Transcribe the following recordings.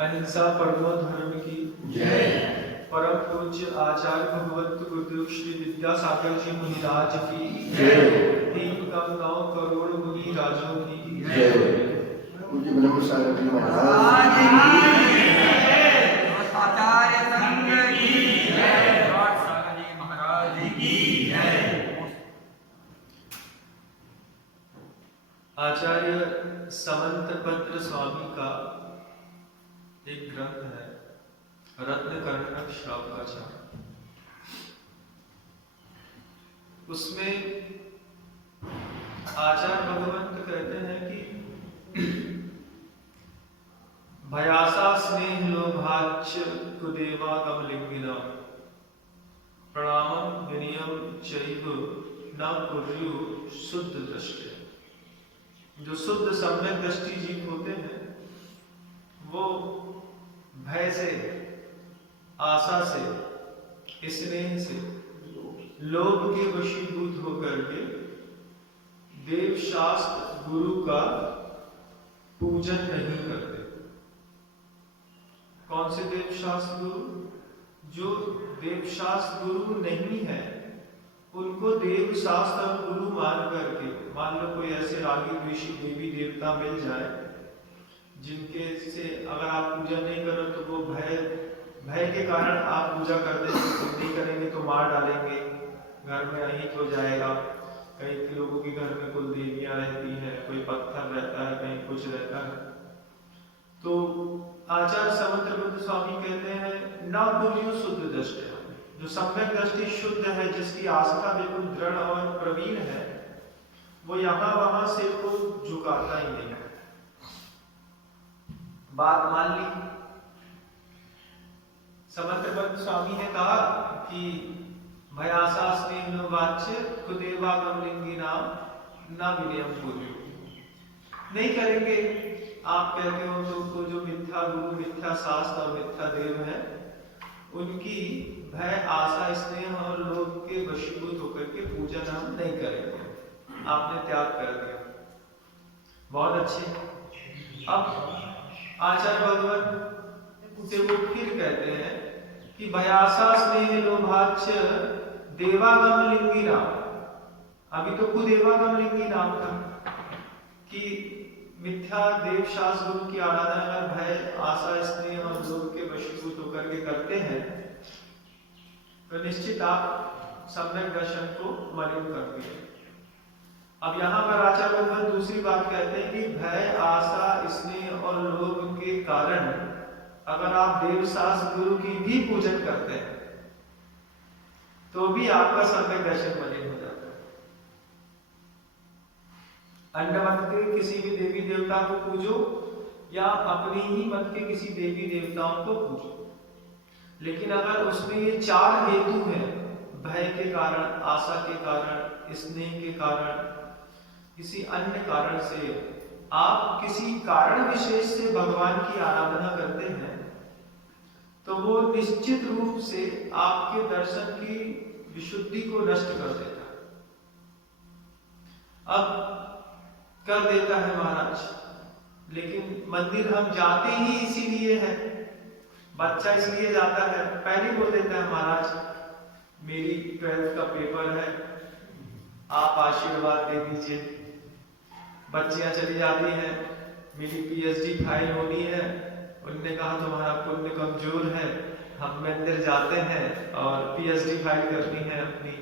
अहिंसा परमो धर्म की जय। परम पूज्य आचार्य भगवत गुरुदेव श्री विद्यासागर जी मुनिराज की जय। 3.9 करोड़ मुनि राजों की जय। पूज्य ब्रह्म सागर जी महाराज आचार्य संघ की जय। सागर जी महाराज की जय। आचार्य समंतभद्र स्वामी का एक ग्रंथ है रत्नकर्णक श्रावकाचार्य। उसमें आचार्य भगवंत कहते हैं कि भयासा स्नेह लोभाच कुदेवा कमलिंगिना प्रणामम विनियम चैव न कुर्यु शुद्ध दृष्टि। जो शुद्ध सम्यक दृष्टि जीव होते हैं वो भय से, आशा से, स्नेह से, लोभ के वशीभूत होकर के देव शास्त्र गुरु का पूजन नहीं करते। कौन से देव शास्त्र गुरु? जो देव शास्त्र गुरु नहीं है उनको देव शास्त्र गुरु मान करके, मान लो कोई ऐसे रागी द्वेषी देवी देवता मिल जाए जिनके से अगर आप पूजा नहीं करो तो वो भय के कारण आप पूजा करते नहीं करेंगे तो मार डालेंगे, घर में अहित हो जाएगा। कई लोगों के घर में कुल देवियां रहती हैं, कोई पत्थर रहता है, कहीं कुछ रहता है। तो आचार्य समंतभद्र स्वामी कहते हैं ना कुर्यु शुद्ध दृष्टि। जो सम्यक दृष्टि शुद्ध है, जिसकी आस्था बिल्कुल दृढ़ और प्रवीण है, वो यहाँ वहां सिर को झुकाता ही नहीं है। बात मान ली। समंतभद्र स्वामी ने कहा कि भयासा स्नेह लोभाच्य कुदेवा कमलिंगी नाम न विनयम कुर्यु। नहीं करेंगे। आप कहते हो तो जो मिथ्या गुरु, मिथ्या शास्त्र और मिथ्या देव है, उनकी भय, आशा, स्नेह और लोभ के वशीभूत होकर के पूजन हम नहीं करेंगे। आपने त्याग कर दिया। बहुत अच्छे। अब आचार्य भगवत से वो फिर कहते हैं कि भयासा स्नेह लोभाच्य देवागम लिंगी नाम। अभी तो कुदेवागम लिंगी नाम था कि मिथ्या देव शास्त्र गुरु की आराधना अगर भय, आशा, स्नेह और लोभ के वशीभूत होकर के करते हैं तो निश्चित आप सम्यक दर्शन को मलिन करते हैं। अब यहाँ पर आचार्य भगवत दूसरी बात कहते हैं कि भय, आशा, स्नेह और लोभ के कारण अगर आप देव शास्त्र गुरु की भी पूजन करते हैं तो भी आपका सम्यक दर्शन मलिन हो जाता है। अन्य मत के किसी भी देवी देवता को पूजो या अपनी ही मत के किसी देवी देवताओं को पूजो, लेकिन अगर उसमें ये चार हेतु हैं, भय के कारण, आशा के कारण, स्नेह के कारण, किसी अन्य कारण से आप किसी कारण विशेष से भगवान की आराधना करते हैं तो वो निश्चित रूप से आपके दर्शन की विशुद्धि को नष्ट कर देता है। अब कर देता है महाराज, लेकिन मंदिर हम जाते ही इसीलिए है। बच्चा इसलिए जाता है, पहले बोल देता है महाराज मेरी 12th का पेपर है, आप आशीर्वाद दे दीजिए। बच्चियां चली जाती हैं, मेरी PhD फाइल होनी है, उनने कहा तुम्हारा पुण्य कमजोर है, हम मंदिर जाते हैं और PhD फाइल करनी है अपनी।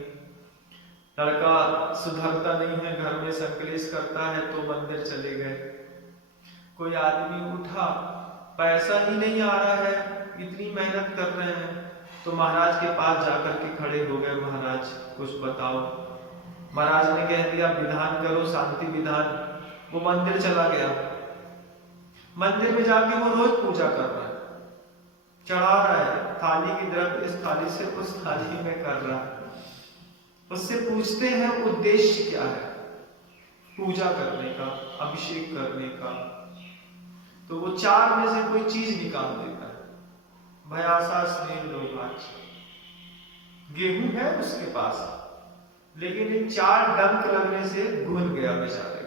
लड़का सुधरता नहीं है, घर में संकलेश करता है तो मंदिर चले गए। कोई आदमी उठा, पैसा ही नहीं आ रहा है, इतनी मेहनत कर रहे हैं, तो महाराज के पास जाकर के खड़े हो गए, महाराज कुछ बताओ। महाराज ने कह दिया विधान करो, शांति विधान। वो मंदिर चला गया। मंदिर में जाके वो रोज पूजा कर रहा है, चढ़ा रहा है, थाली की द्रव्य इस थाली से उस थाली में कर रहा है। उससे पूछते हैं उद्देश्य क्या है पूजा करने का, अभिषेक करने का, तो वो चार में से कोई चीज निकाल देता है। भयासा स्नेह लोभाच। गेहूं है उसके पास, लेकिन इन चार डंक लगने से भूल गया बेचारे का।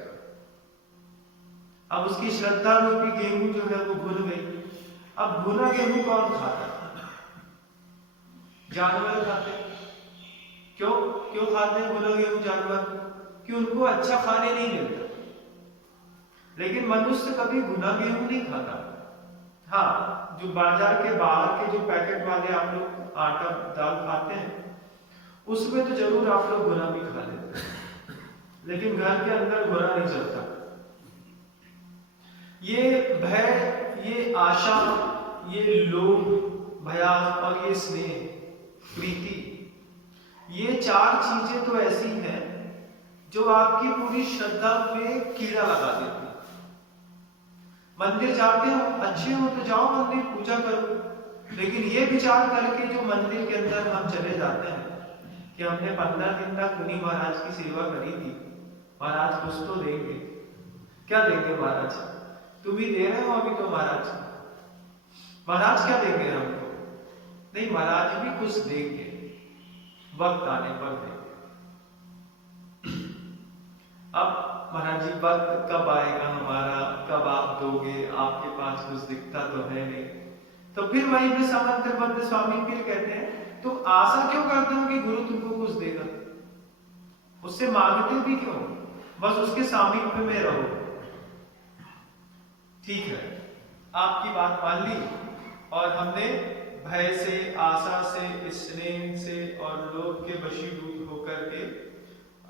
अब उसकी श्रद्धा रूपी गेहूं जो है वो भूल गई। अब भुना गेहूं कौन खाता? जानवर खाते। क्यों क्यों खाते हैं भुना गेहूं जानवर? कि उनको अच्छा खाने नहीं मिलता। लेकिन मनुष्य कभी भुना गेहूं नहीं खाता। हाँ, जो बाजार के बाहर के जो पैकेट वाले आप लोग आटा दाल खाते हैं, उसमें तो जरूर आप लोग भुना भी खा लेते हैं, लेकिन घर के अंदर भुना नहीं चलता। ये भय, ये आशा, ये लोभ, भयास और ये स्नेह, प्रीति, ये चार चीजें तो ऐसी हैं जो आपकी पूरी श्रद्धा में कीड़ा लगा देती है। मंदिर जाते हो, अच्छे हो तो जाओ मंदिर, पूजा करो, लेकिन ये विचार करके जो मंदिर के अंदर हम चले जाते हैं कि हमने 15 दिन तक मुनि महाराज की सेवा करी थी, महाराज कुछ तो देंगे। क्या देंगे महाराज? तुम ही दे रहे हो अभी तो महाराज। महाराज क्या देंगे हमको? नहीं, महाराज भी कुछ देंगे, वक्त आने पर देंगे। अब महाराज जी वक्त कब आएगा हमारा, कब आप दोगे? आपके पास कुछ दिखता तो है नहीं। तो फिर वही पे समंत्रबद्ध स्वामी फिर कहते हैं, तो आशा क्यों करते हो कि गुरु तुमको कुछ देगा? उससे मांगते भी क्यों? बस उसके सामीप्य में रहो। ठीक है, आपकी बात मान ली और हमने भय से, आशा से, स्नेह से और लोभ के वशीभूत होकर के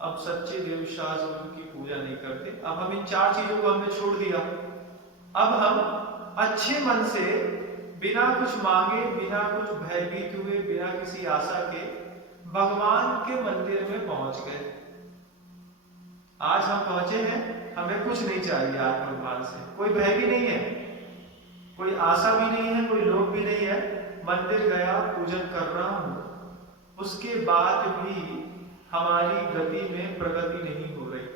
अब सच्चे देव शास्त्र की पूजा नहीं करते। अब हम इन चार चीजों को हमने छोड़ दिया। अब हम अच्छे मन से, बिना कुछ मांगे, बिना कुछ भयभीत हुए, बिना किसी आशा के भगवान के मंदिर में पहुंच गए। आज हम पहुंचे हैं, हमें कुछ नहीं चाहिए आज भगवान से, कोई भय भी नहीं है, कोई आशा भी नहीं है, कोई लोभ भी नहीं है। मंदिर गया, पूजन कर रहा हूं, उसके बाद भी हमारी गति में प्रगति नहीं हो रही।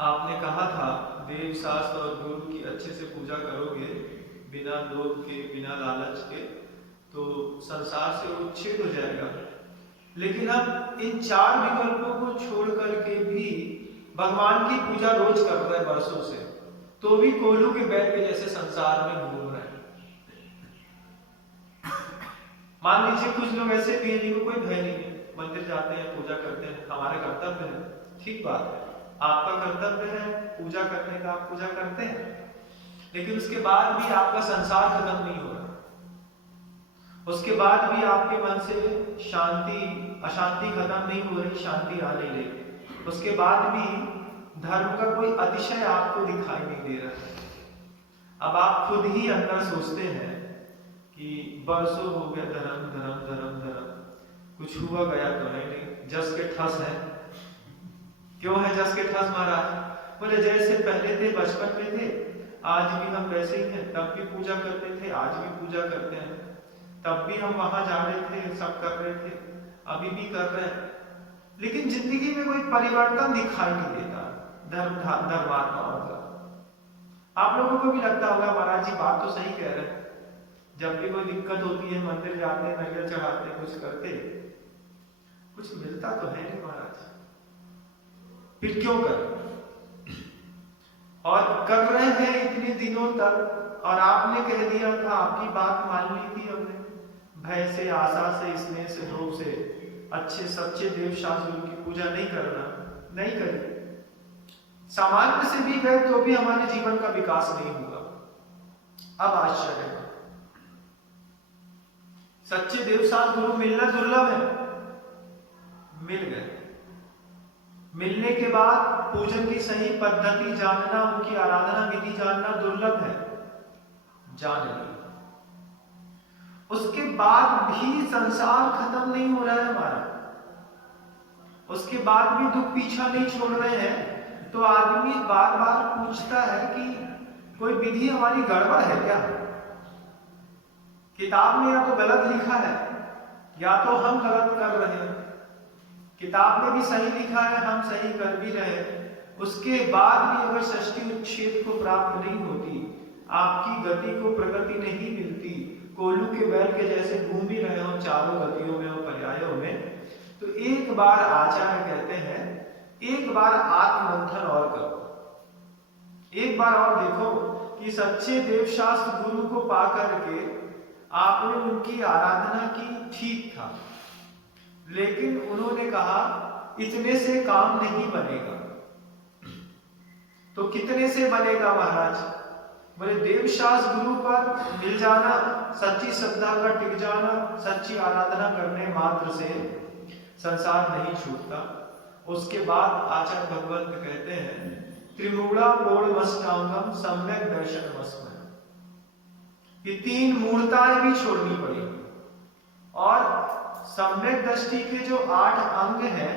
आपने कहा था देव शास्त्र और गुरु की अच्छे से पूजा करोगे, बिना लोभ के, बिना लालच के, तो संसार से उच्छेद हो जाएगा। लेकिन हम इन चार विकल्पों को छोड़ करके भी भगवान की पूजा रोज कर रहे हैं वर्षों से, तो भी कोल्हू के बैल के जैसे संसार में घूम रहे हैं। मान लीजिए कुछ लोग ऐसे भी हैं जिनको कोई भय नहीं है, मंदिर जाते हैं, पूजा करते हैं, हमारे कर्तव्य है, ठीक बात है, आपका कर्तव्य है पूजा करने का, आप पूजा करते हैं, लेकिन उसके बाद भी आपका संसार खत्म नहीं हो रहा, उसके बाद भी आपके मन से अशांति खत्म नहीं हो रही, शांति आ नहीं रही, उसके बाद भी धर्म का कोई अतिशय आपको दिखाई नहीं दे रहा। अब आप खुद ही अंदर सोचते हैं कि बरसों हो गया धर्म धर्म धर्म धर्म, कुछ हुआ गया तो है नहीं, जस के ठस है। क्यों है जस के ठस महाराज? बोले जैसे पहले थे, बचपन में थे, आज भी हम वैसे ही हैं, तब भी पूजा करते थे, आज भी पूजा करते हैं, तब भी हम वहां जा रहे थे, सब कर रहे थे, अभी भी कर रहे हैं, लेकिन जिंदगी में कोई परिवर्तन दिखाई नहीं देता धर्मात्माओं का। आप लोगों को भी लगता होगा महाराज जी बात तो सही कह रहे हैं, जब भी कोई दिक्कत होती है मंदिर जाते हैं, नरियल चढ़ाते, कुछ करते, कुछ मिलता तो है नहीं महाराज, फिर क्यों कर? और कर रहे हैं इतने दिनों तक, और आपने कह दिया था, आपकी बात मान ली थी हमने, भय से, आशा से, स्नेह से, लोभ से, अच्छे सच्चे देव शास्त्र की पूजा नहीं करना, नहीं करी, सामान्य से भी गए तो भी हमारे जीवन का विकास नहीं हुआ। अब आश्चर्य है, सच्चे देव शास्त्र गुरु मिलना दुर्लभ है, मिल गए, मिलने के बाद पूजन की सही पद्धति जानना, उनकी आराधना विधि जानना दुर्लभ है, जान ली, उसके बाद भी संसार खत्म नहीं हो रहा है हमारा, उसके बाद भी दुख पीछा नहीं छोड़ रहे हैं, तो आदमी बार बार पूछता है कि कोई विधि हमारी गड़बड़ है क्या? किताब में या तो गलत लिखा है, या तो हम गलत कर रहे हैं, किताब में भी सही लिखा है, हम सही कर भी रहे हैं, उसके बाद भी अगर षष्ठी उच्छेद को प्राप्त नहीं होती, आपकी गति को प्रगति नहीं मिलती, कोल्हू के बैल के जैसे घूम भी रहे हो चारों गतियों में और पर्यायों में, तो एक बार आचार्य कहते हैं, एक बार आत्ममंथन और करो, एक बार और देखो कि सच्चे देवशास्त्र गुरु को पा करके आपने उनकी आराधना की, ठीक था, लेकिन उन्होंने कहा इतने से काम नहीं बनेगा। तो कितने से बनेगा महाराज? बोले देवशास्त्र गुरु पर मिल जाना, सच्ची श्रद्धा का टिक जाना, सच्ची आराधना करने मात्र से संसार नहीं छूटता। उसके बाद आचार्य भगवंत कहते हैं त्रिमूढ़ा पूर्णमष्टांगम सम्यक दर्शनमस्मय, ये 3 मूढ़ताएं भी छोड़नी पड़ी और सम्यक दृष्टि के जो 8 अंग हैं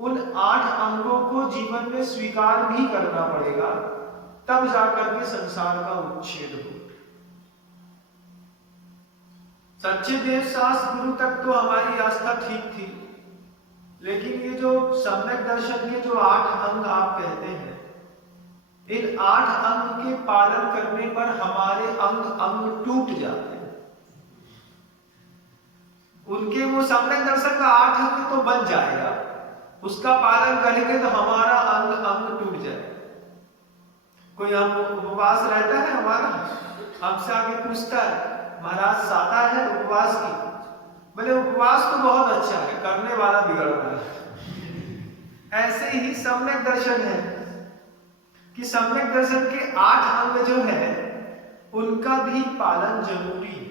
उन 8 अंगों को जीवन में स्वीकार भी करना पड़ेगा, तब जाकर के संसार का उच्छेद हो। सच्चे देवशास्त्र गुरु तक तो हमारी आस्था ठीक थी, लेकिन ये जो सम्यक दर्शन के जो 8 अंग आप कहते हैं, इन 8 अंग के पालन करने पर हमारे अंग टूट जाते हैं। उनके वो सम्यक दर्शन का 8 अंग तो बन जाएगा, उसका पालन करेंगे तो हमारा अंग टूट जाएगा। कोई हम उपवास रहता है हमारा, हमसे आगे पूछता है महाराज सादा है उपवास की? बोले उपवास तो बहुत अच्छा है, करने वाला बिगड़ रहा है। ऐसे ही सम्यक दर्शन है कि सम्यक दर्शन के 8 अंग जो है उनका भी पालन जरूरी है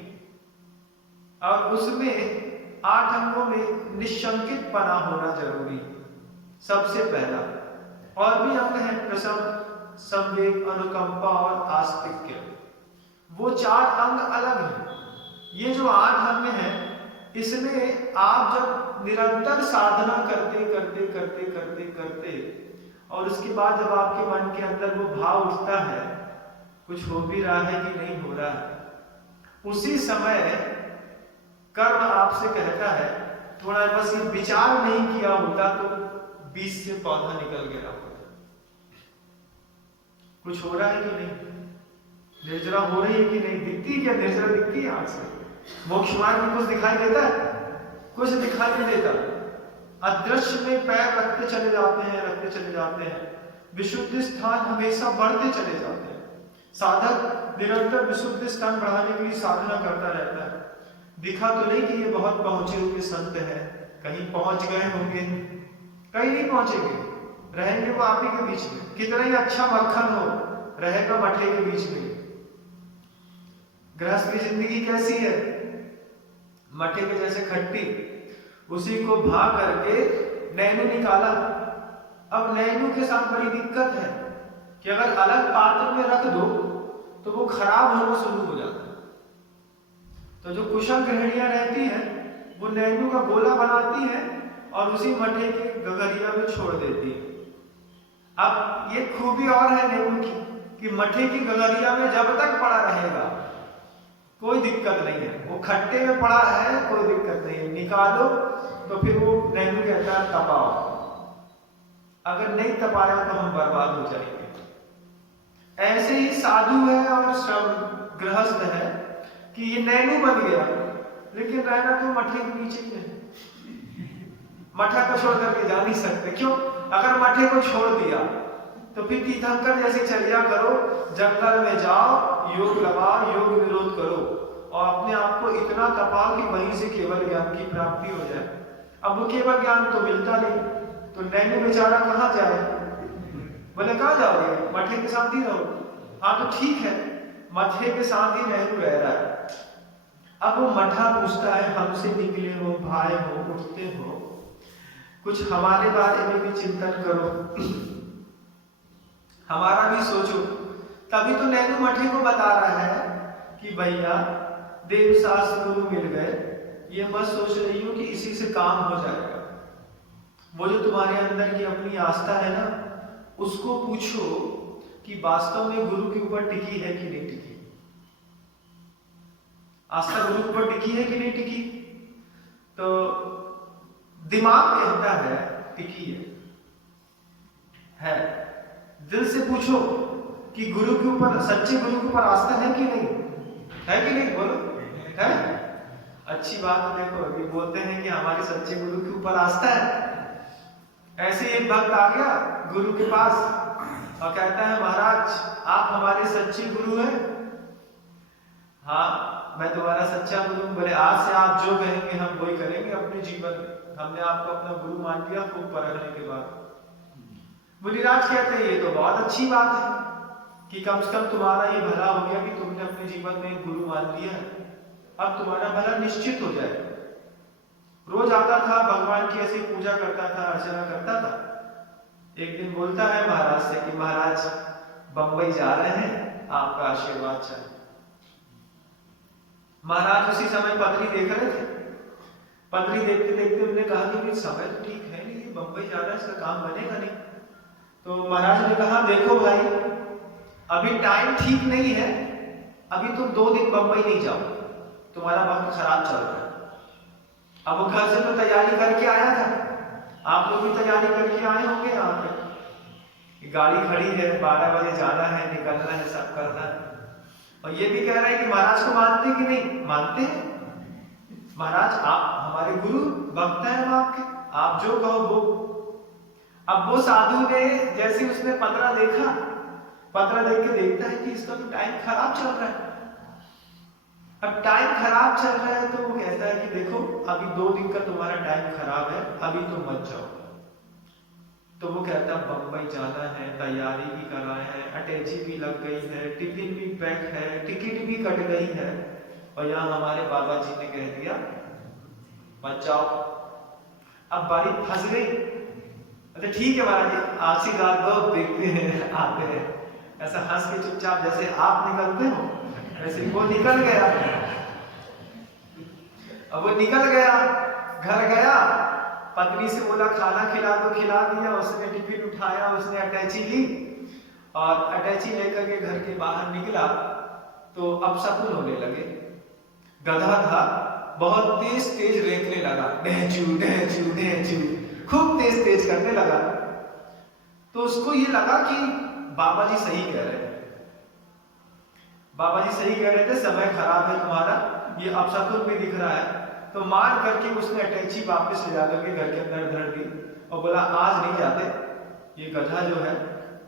और उसमें 8 अंगों में निशंकित पना होना जरूरी है सबसे पहला। और भी अंग है प्रसन्न, संवेग, अनुकंपा और आस्तिक्य, वो 4 अंग अलग हैं। ये जो 8 अंग हैं इसमें आप जब निरंतर साधना करते करते करते करते करते और उसके बाद जब आपके मन के अंदर वो भाव उठता है कुछ हो भी रहा है कि नहीं हो रहा है, उसी समय कर्म आपसे कहता है थोड़ा बस ये विचार नहीं किया होता तो बीज से पौधा निकल गया होता। कुछ हो रहा है कि नहीं, निर्जरा हो रही है कि नहीं, दिखती क्या निर्जरा दिखती है आंख से? मोक्ष मार्ग में कुछ दिखाई देता है? कुछ दिखाई नहीं देता। अदृश्य में पैर रखते चले जाते हैं, विशुद्ध स्थान हमेशा बढ़ते चले जाते हैं। साधक निरंतर विशुद्ध स्थान बढ़ाने के लिए साधना करता रहता है। दिखा तो नहीं कि ये बहुत पहुंचे हुए संत हैं, कहीं पहुंच गए होंगे, कहीं नहीं पहुंचेंगे, रहेंगे वो आप ही के बीच में। कितना ही अच्छा मक्खन हो, रहेगा मठे के बीच में। गृहस्थ की जिंदगी कैसी है? मठे के जैसे खट्टी, उसी को भा करके नैनू निकाला। अब नैनू के साथ बड़ी दिक्कत है कि अगर अलग पात्र में रख दो तो वो खराब होना शुरू हो जाता है। तो जो कुशल गृहिणियां रहती हैं वो नैनू का गोला बनाती हैं और उसी मठे के गगरिया में छोड़ देती है। अब ये खूबी और है नैनू की कि मठे की गगरिया में जब तक पड़ा रहेगा कोई दिक्कत नहीं है, वो खट्टे में पड़ा है कोई दिक्कत नहीं है, निकालो तो फिर वो नैनू कहता है तपाओ, अगर नहीं तपाया तो हम बर्बाद हो जाएंगे। ऐसे ही साधु है और गृहस्थ है कि ये नैनू बन गया लेकिन रहना तो मठे के नीचे ही है। मठा को छोड़ करके जा नहीं सकते, क्यों? अगर मठे को छोड़ दिया तो फिर तीर्थंकर जैसे चर्या करो, जंगल में जाओ, योग लगाओ, योग विरोध करो और अपने आप को इतना तपाओ कि वहीं से केवल ज्ञान की प्राप्ति हो जाए। अब वो केवल ज्ञान तो मिलता नहीं, तो नैनू बेचारा कहाँ जाए? बोले कहाँ जाओगे? मठे के साथ ही रहो। हाँ तो ठीक है, मठे के साथ ही नैनू रह रहा है। अब वो मठा पूछता है हमसे निकले हो, भाई हो, उठते हो, कुछ हमारे बारे में भी चिंतन करो, हमारा भी सोचो। तभी तो नैनू मठे को बता रहा है कि भैया देव शास्त्र गुरु मिल गए, ये मत सोच रही हो कि इसी से काम हो जाएगा। वो जो तुम्हारे अंदर की अपनी आस्था है ना, उसको पूछो कि वास्तव में गुरु के ऊपर टिकी है कि नहीं टिकी। आस्था गुरु के ऊपर टिकी है कि नहीं टिकी? तो दिमाग कहता है टिकी है। दिल से पूछो कि गुरु के ऊपर, सच्चे गुरु के ऊपर आस्था है कि नहीं? है कि नहीं? बोलो, है? अच्छी बात है। देखो अभी बोलते हैं कि हमारे सच्चे गुरु के ऊपर आस्था है। ऐसे एक भक्त आ गया गुरु के पास और कहता है महाराज आप हमारे सच्चे गुरु हैं। हाँ मैं तुम्हारा सच्चा गुरु। बोले आज से आप जो कहेंगे हम वही करेंगे अपने जीवन में। हमने आपको अपना गुरु मान लिया खूब परखने के बाद। मुनिराज कहते हैं ये तो बहुत अच्छी बात है कि कम से कम तुम्हारा ये भला हो गया कि तुमने अपने जीवन में एक गुरु मान लिया है। अब तुम्हारा भला निश्चित हो जाए। रोज आता था भगवान की ऐसी पूजा करता था, अर्चना करता था। एक दिन बोलता है महाराज से कि महाराज बंबई जा रहे हैं, आपका आशीर्वाद चाहिए। महाराज उसी समय पत्री देख रहे थे। पत्री देखते देखते उन्होंने कहा कि समय तो ठीक है नहीं, ये बंबई जा रहा है, इसका काम बनेगा नहीं। तो महाराज ने कहा देखो भाई अभी टाइम ठीक नहीं है, अभी तुम 2 दिन बंबई नहीं जाओ, तुम्हारा वक्त खराब चल रहा है। अब वो घर से तो तैयारी करके आया था, आप लोग भी तैयारी करके आए होंगे। यहाँ पे गाड़ी खड़ी है, 12 बजे जाना है, निकलना है, सब करना है। और ये भी कह रहा है कि महाराज को मानते कि नहीं? मानते हैं महाराज, आप हमारे गुरु भक्त हैं हम आपके, आप जो कहो वो। अब वो साधु ने जैसे उसने पत्रा देखा, पत्रा देख के देखता है कि इसका तो टाइम खराब चल रहा है। अब टाइम खराब चल रहा है तो वो कहता है कि देखो अभी 2 दिन का तुम्हारा टाइम खराब है, अभी तुम मत जाओ। तो वो कहता है बंबई जाना है, तैयारी भी कराए है, अटैची भी लग गई है, टिफिन भी पैक है, टिकट भी कट गई है, और यहाँ हमारे बाबा जी ने कह दिया मत जाओ। अब बारी फंस गई। अच्छा ठीक है महाराज जी आशीर्वाद दो, देखते हैं आते हैं। ऐसा हंस के चुपचाप जैसे आप निकलते हो वैसे वो निकल गया। अब वो निकल गया, घर गया, पत्नी से बोला खाना खिला दो, खिला दिया। उसने टिफिन उठाया, उसने अटैची ली और अटैची लेकर के घर के बाहर निकला तो अब सपन होने लगे। गधा था, बहुत तेज तेज रेंगने लगा, डेंचू डेंचू डेंचू, खूब तेज तेज करने लगा। तो उसको ये लगा कि बाबा जी सही कह रहे हैं, बाबा जी सही कह रहे थे, समय खराब है तुम्हारा, ये अपशकुन भी दिख रहा है। तो मार करके उसने अटैची वापस ले जाकर के घर के अंदर धर दी और बोला आज नहीं जाते, ये गधा जो है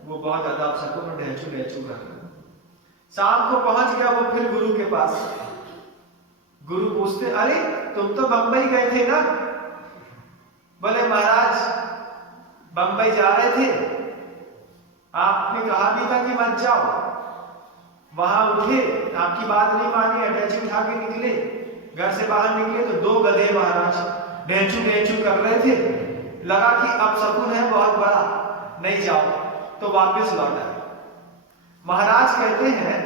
वो बहुत ज्यादा अपशकुन और ढेंचू ढेंचू कर रहा है। शाम को पहुंच गया वो फिर गुरु के पास। गुरु पूछते अरे तुम तो बंबई गए थे ना? बोले महाराज बंबई जा रहे थे, आपने कहा भी था कि मत जाओ। वहां उठे, आपकी बात नहीं मानी, अटैची उठा के निकले, घर से बाहर निकले तो 2 गधे महाराज ढेंचू ढेंचू कर रहे थे। लगा कि अब शकुन है बहुत बड़ा, नहीं जाओ, तो वापस लौट आए। महाराज कहते हैं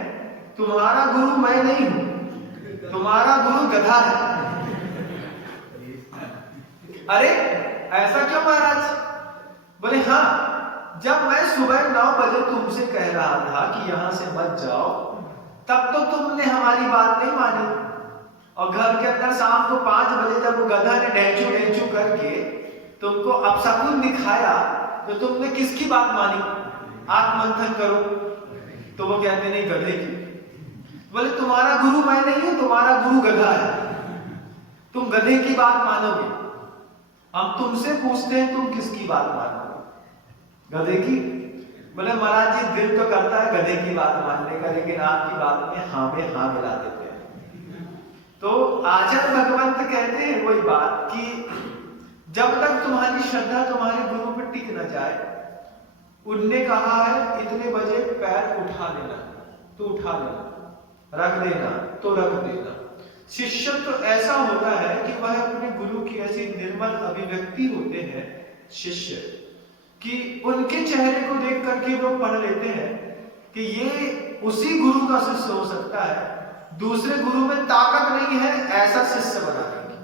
तुम्हारा गुरु मैं नहीं हूं, तुम्हारा गुरु गधा है। अरे ऐसा क्यों महाराज? बोले हाँ, जब मैं सुबह 9 बजे तुमसे कह रहा था कि यहां से मत जाओ, तब तो तुमने हमारी बात नहीं मानी, और घर के अंदर शाम को 5 बजे जब गधा ने ढेंचू ढेंचू करके तुमको अपशकुन दिखाया तो तुमने किसकी बात मानी? आत्ममंथन करो। तो वो कहते नहीं गधे की। बोले तुम्हारा गुरु मैं नहीं हूं, तुम्हारा गुरु गधा है, तुम गधे की बात मानोगे। हम तुमसे पूछते हैं तुम किसकी बात मानोगे? गधे की। बोले महाराज जी दिल तो करता है गधे की बात मानने का, लेकिन आपकी बात में हाँ मिला देते हैं। तो आचार्य भगवंत कहते हैं वही बात कि जब तक तुम्हारी श्रद्धा तुम्हारे गुरु पर टिक न जाए, उनने कहा है इतने बजे पैर उठा लेना तो उठा लेना, रख देना तो रख देना। शिष्यत्व तो ऐसा होता है कि वह अपने गुरु की ऐसी निर्मल अभिव्यक्ति होते हैं शिष्य, कि उनके चेहरे को देख करके लोग पढ़ लेते हैं कि ये उसी गुरु का शिष्य हो सकता है, दूसरे गुरु में ताकत नहीं है ऐसा शिष्य बनाने की।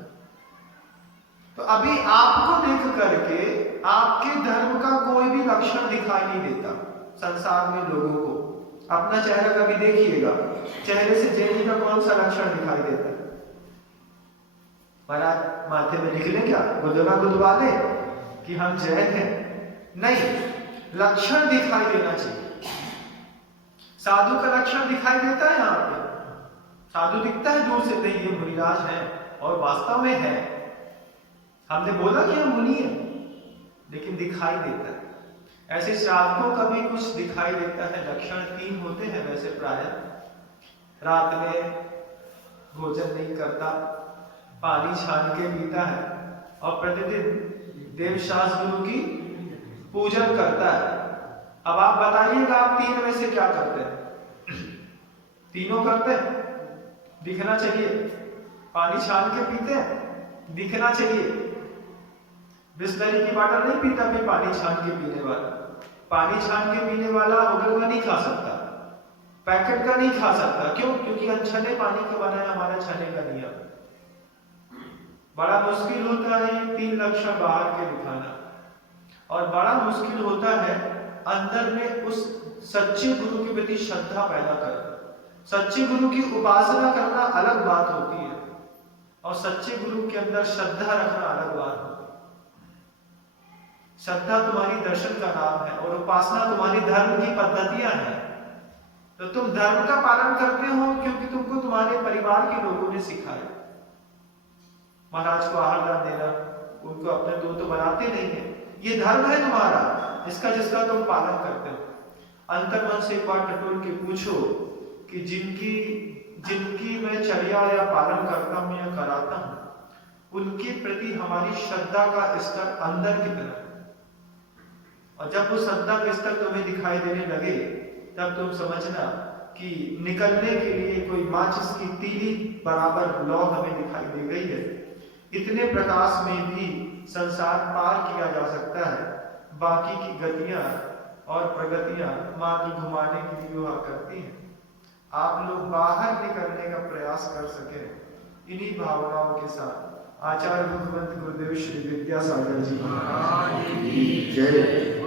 तो अभी आपको देख करके आपके धर्म का कोई भी लक्षण दिखाई नहीं देता संसार में लोगों को। अपना चेहरा कभी देखिएगा, चेहरे से जैन का कौन सा लक्षण दिखाई देता है? महाराज माथे में लिख ले क्या, गुदवा गुदवा दे कि हम जैन हैं? नहीं, लक्षण दिखाई देना चाहिए। साधु का लक्षण दिखाई देता है यहाँ पे, साधु दिखता है दूर से, नहीं ये मुनिराज है, और वास्तव में है। हमने बोला कि हम मुनि है, लेकिन दिखाई देता है। ऐसे श्रावकों का भी कुछ दिखाई देता है। लक्षण 3 होते हैं वैसे प्राय। रात में भोजन नहीं करता, पानी छान के पीता है और प्रतिदिन देवशास्त्र गुरु की पूजन करता है। अब आप बताइएगा, आप 3 में से क्या करते हैं? तीनों करते हैं? दिखना चाहिए। पानी छान के पीते हैं, दिखना चाहिए। बिस्लरी की बॉटल नहीं पीता भी पानी छान के पीने वाला। पानी छान के पीने वाला होटल का नहीं खा सकता, पैकेट का नहीं खा सकता। क्यों? क्योंकि अनछने पानी का बना है हमारा छाने का नियम। बड़ा मुश्किल होता है ये 3 लक्षण बाहर के दिखाना, और बड़ा मुश्किल होता है अंदर में उस सच्चे गुरु के प्रति श्रद्धा पैदा करना। सच्चे गुरु की उपासना करना अलग बात होती है, और सच्चे गुरु के अंदर श्रद्धा रखना अलग बात होती है। श्रद्धा तुम्हारी दर्शन का नाम है और उपासना तुम्हारी धर्म की पद्धतियां हैं। तो तुम धर्म का पालन करते हो क्योंकि तुमको तुम्हारे परिवार के लोगों ने सिखाया। महाराज को आहार दान देना, उनको अपने दो तो बनाते नहीं है, ये धर्म है तुम्हारा, इसका जिसका तुम पालन करते हो। अंतर्मन से एक बार टटोल के पूछो कि जिनकी मैं चर्या या पालन करता हूं या कराता हूं, उनके प्रति हमारी श्रद्धा का स्तर अंदर कितना है। और जब वो श्रद्धा का स्तर तुम्हें दिखाई देने लगे, तब तुम समझना कि निकलने के लिए कोई माचिस की तीली बराबर लौ हमें दिखाई दे गई है। इतने प्रकाश में भी संसार पार किया जा सकता है। बाकी की गतियां और प्रगतियां मात्र घुमाने के लिए हुआ करती हैं। आप लोग बाहर निकलने का प्रयास कर सके, इन्हीं भावनाओं के साथ आचार्य भगवंत गुरुदेव श्री विद्यासागर जी महाराज की जय।